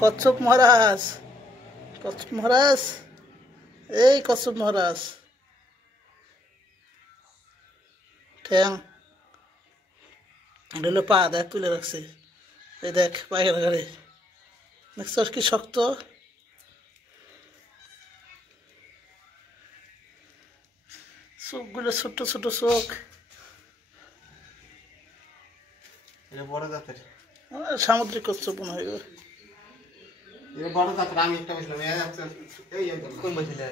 কচ্ছপ মহারাজ, কচ্ছপ মহারাজ, এই কচ্ছপ মহারাজ ঠ্যাং ঢেলে পা দেখ তুলে রাখছে। এই দেখ পায়খানা ঘরে দেখছস কি শক্ত। চোখগুলো ছোট ছোট চোখ। বড় জাতের সামুদ্রিক কচ্ছপ মনে হয়। বড় জাতের আমি একটা বলছিলাম কোন বলছিলে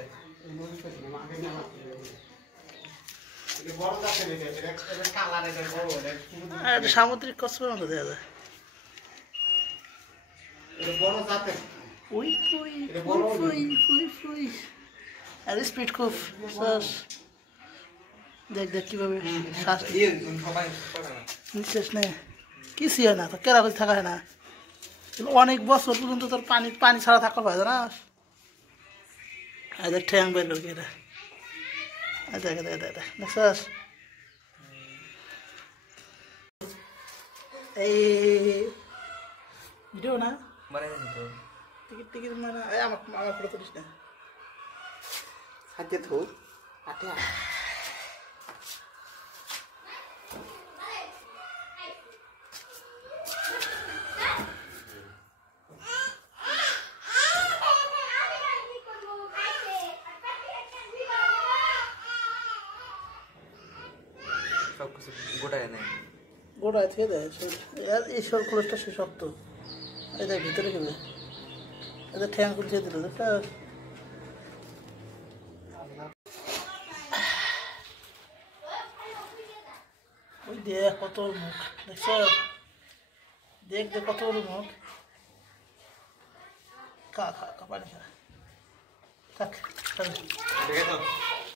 সামুদ্রিক কচ্ছপের মতো দেখা যায়। বড় জাতের উই ফুই ফুই ফুই ফুই ফুই আর স্পিড খুব। দেখ দেখ কিভাবে শ্বাস নিঃশ্বাস নেই। কিছু হয় না তো, কেরা করে থাকা হয় না। অনেক বছর পর্যন্ত তোর পানি পানি ছাড়া থাকা হয় না। এদের ঠ্যাং বের করবি এটা। দেখ দেখ দেখ দেখ দেখছস এই ভিডিও না টিকিট টিকিট মানে আমার আমার ফটো তুলিস না। হাতে থো হাতে সব কিছু গোটায় নেই, গোটায় থেকে দেয় এই সব খোলসটা সে শক্ত। এই দেখ ভিতরে কেবে এদের ঠ্যাং খুলছে দিল দেখটা। ওই দেখ কত মুখ দেখছ, দেখ দেখ কত বড় মুখ। খা খা খা পানি খা থাক।